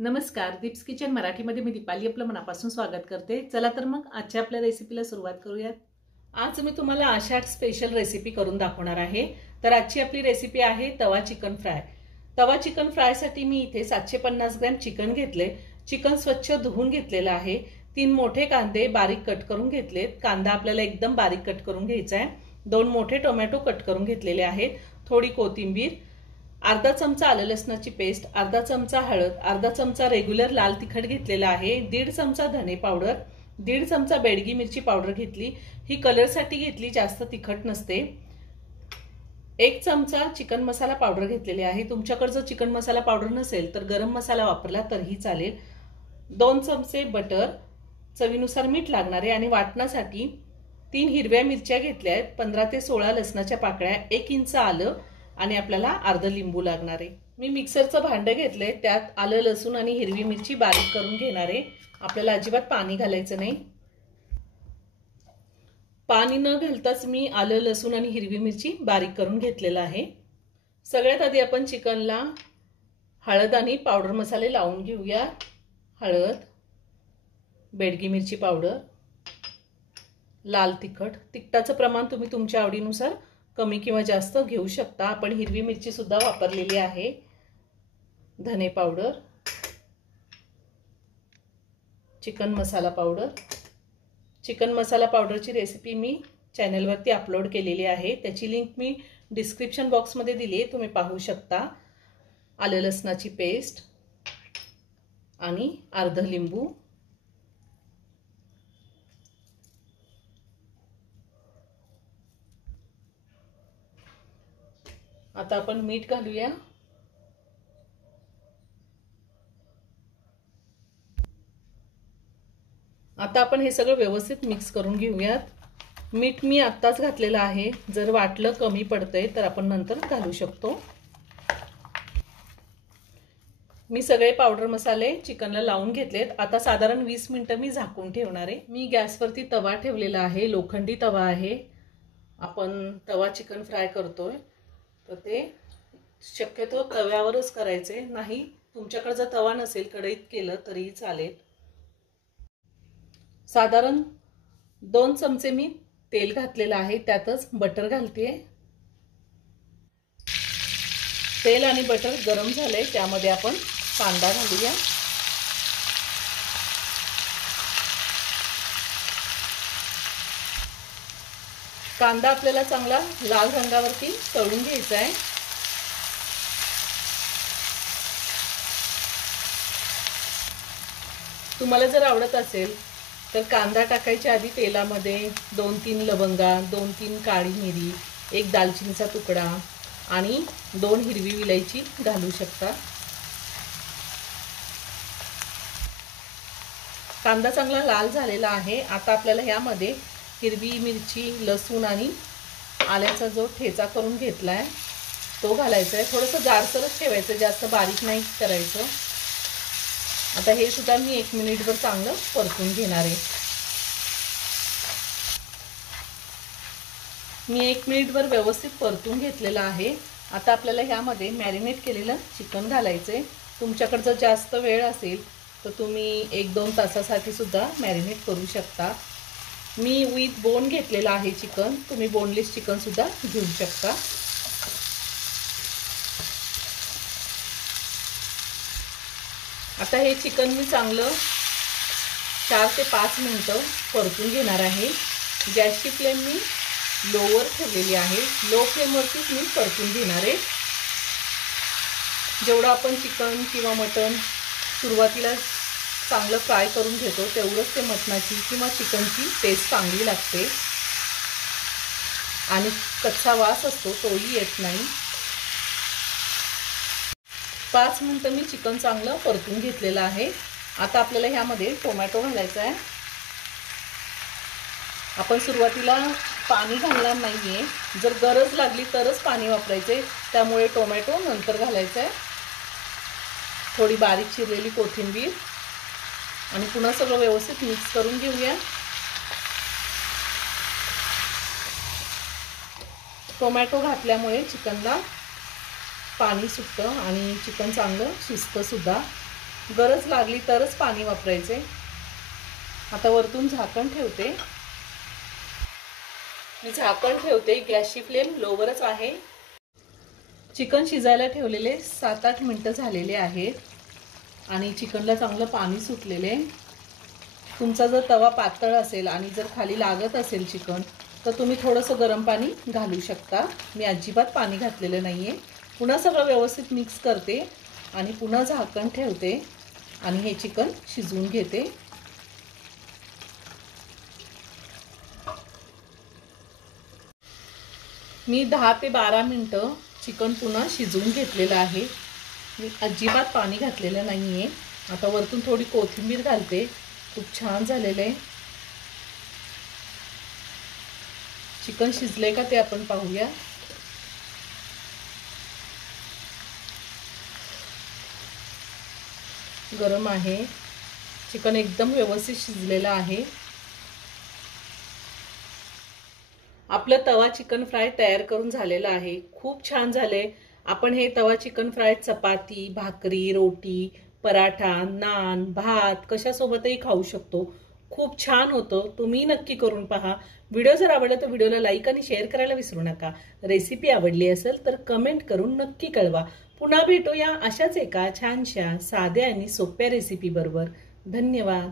नमस्कार, दीप्स किचन मराठीमध्ये मी दीपाली आपलं मनापासून स्वागत करते। चला तर मग आजच्या आपल्या रेसिपीला सुरुवात करूयात। आज मी तुम्हाला आषाढ स्पेशल रेसिपी करून दाखवणार आहे। तर आजची आपली रेसिपी आहे तवा चिकन फ्राय। तवा चिकन फ्राय साठी मी इथे 750 ग्रॅम चिकन घेतले। चिकन स्वच्छ धुवून घेतलेलं आहे। 3 मोठे कांदे बारीक कट करून घेतलेत। कांदा आपल्याला एकदम बारीक कट करून घ्यायचा आहे। 2 मोठे टोमॅटो कट करून घेतलेले आहेत। थोडी कोथिंबीर, अर्धा चमचा आलं लसणाची पेस्ट, अर्धा चमचा हळद, अर्धा चमचा रेग्युलर लाल तिखट घेतलेला आहे, 1.5 चमचा धने पावडर, 1.5 चमचा बेडगी मिरची पावडर घेतली। ही कलर साठी घेतली, जास्त तिखट नसते। 1 चमचा चिकन मसाला पावडर घेतलेली आहे। तुमच्याकडे जर चिकन मसाला पावडर नसेल तर गरम मसाला वापरला तरीही चालेल। 2 चमचे बटर, चवीनुसार मीठ लागणार आहे आणि वाटण्यासाठी 3 हिरव्या मिरच्या घेतल्या आहेत, 15 ते 16 लसणाच्या पाकळ्या, 1 इंच आलं आणि आपल्याला अर्ध लिंबू लागणार आहे। मी मिक्सरचं भांडं घेतलंय, त्यात आलं लसूण आणि हिरवी मिरची बारीक करून घेणार आहे। आपल्याला अजिबात पाणी घालायचं नाही। पाणी न घालताच मी आलं लसूण आणि हिरवी मिरची बारीक करून घेतलेला आहे। सगळ्यात आधी आपण चिकनला हळद आणि पावडर मसाले लावून घेऊया। हळद, बेडगी मिरची पावडर, लाल तिखट, तिखटाचं प्रमाण तुम्ही तुमच्या आवडीनुसार कमी किंवा जास्त घेऊ शकता। आपण हिरवी मिरची सुद्धा वापरलेली आहे। धने पावडर, चिकन मसाला पावडर। चिकन मसाला पावडरची रेसिपी मी चॅनलवरती अपलोड केलेली आहे, त्याची लिंक मी डिस्क्रिप्शन बॉक्समध्ये दिली आहे, तुम्ही पाहू शकता। आलं लसणाची पेस्ट आणि अर्ध लिंबू। आता आपण मीठ घालूया। आता आपण हे सगळं व्यवस्थित मिक्स करून घेऊयात। मीठ मी आत्ताच घातलेलं आहे, जर वाटलं कमी पडतंय तर आपण नंतर घालू शकतो। मी सगळे पावडर मसाले चिकनला लावून घेतलेत। आता साधारण 20 मिनिटं मी झाकून ठेवणार आहे। मी गॅसवरती तवा ठेवलेला आहे, लोखंडी तवा आहे। आपण तवा चिकन फ्राय करतोय तर ते शक्यतो तव्यावरच करायचे, नाही तुमच्याकडे जर तवा नसेल कढईत केलं तरीही चालेल। साधारण 2 चमचे मी तेल घातलेलं आहे, त्यातच बटर घालते। तेल आणि बटर गरम झालंय, त्यामध्ये आपण कांदा घालूया। कांदा आपल्याला चांगला लाल रंगावरती तळून घ्यायचा आहे। तुम्हाला जर आवडत असेल तर कांदा टाकायच्या आधी तेलामध्ये 2-3 लवंगा, 2-3 काळी मिरी, 1 दालचिनीचा तुकडा आणि 2 हिरवी विलायची घालू शकता। कांदा चांगला लाल झालेला आहे। आता आपल्याला यामध्ये हिरवी मिरची, लसूण आणि आल्याचा जो ठेचा करून घेतलाय तो घालायचा आहे। थोडंसं जाडसरच ठेवायचं, जास्त बारीक नाही करायचं। आता हे सुद्धा मी 1 मिनिटभर चांगलं परतून घेणार आहे। मी 1 मिनिटभर व्यवस्थित परतून घेतलेलं आहे। आता आपल्याला ह्यामध्ये मॅरिनेट केलेलं चिकन घालायचंय। तुमच्याकडे जर जास्त वेळ असेल तर तुम्ही 1-2 तासासाठी सुद्धा मॅरिनेट करू शकता। मी विथ बोन घेतलेला आहे चिकन, तुम्ही बोनलेस चिकन सुद्धा घेऊ शकता। आता हे चिकन मी चांगलं 4 ते 5 मिनिटं परतून घेणार आहे। गॅसची फ्लेम मी लोवर ठेवलेली आहे, लो फ्लेमवरतीच मी परतून घेणार आहे। जेवढं आपण चिकन किंवा मटण सुरुवातीला चांगलं फ्राय करून घेतो तेवढंच ते मटणाची किंवा चिकनची टेस्ट चांगली लागते आणि कच्चा वास असतो तोही येत नाही। 5 मिनिटं मी चिकन चांगलं परतून घेतलेलं आहे। आता आपल्याला ह्यामध्ये टोमॅटो घालायचा आहे। आपण सुरुवातीला पाणी घालणार नाहीये, जर गरज लागली तरच पाणी वापरायचे, त्यामुळे टोमॅटो नंतर घालायचा आहे। थोडी बारीक चिरलेली कोथिंबीर आणि पुन्हा सगळं व्यवस्थित मिक्स करून घेऊया। टोमॅटो घातल्यामुळे चिकनला पाणी सुटतं आणि चिकन चांगलं शिजतं सुद्धा। गरज लागली तरच पाणी वापरायचे। आता वरतून झाकण ठेवते। मी झाकण ठेवते, गॅसची फ्लेम लोवरच आहे। चिकन शिजायला ठेवलेले 7-8 मिनिटं झालेले आहेत आणि चिकनला चांगलं पाणी सुटलेले। तुमचा जर तवा पातळ असेल आणि जर खाली लागत असेल चिकन तर तुम्ही थोडंसं गरम पाणी घालू शकता। मी अजिबात पाणी घातलेलं नाहीये। पुन्हा सगळं व्यवस्थित मिक्स करते आणि पुन्हा झाकण ठेवते आणि हे चिकन शिजवून घेते। मी 10 ते 12 मिनिटं चिकन पुन्हा शिजवून घेतलेलं आहे। मी अजिबात पाणी घातलेलं नाहीये। आता वरतून थोडी कोथिंबीर घालते। खूप छान झालेलं आहे। चिकन शिजले का ते आपण पाहूया। गरम आहे, चिकन एकदम व्यवस्थित शिजलेलं आहे। आपलं तवा चिकन फ्राय तयार करून झालेलं आहे। खूप छान झाले। आपण हे तवा चिकन फ्राय चपाती, भाकरी, रोटी, पराठा, नान, भात कशासोबतही खाऊ शकतो। खूप छान होतं। तुम्ही नक्की करून पहा। व्हिडिओ जर आवडला तर व्हिडिओला लाईक आणि शेअर करायला विसरू नका। रेसिपी आवडली असेल तर कमेंट करून नक्की कळवा। पुन्हा भेटूया अशाच एका छानशा साध्या आणि सोप्या रेसिपी बरोबर। धन्यवाद।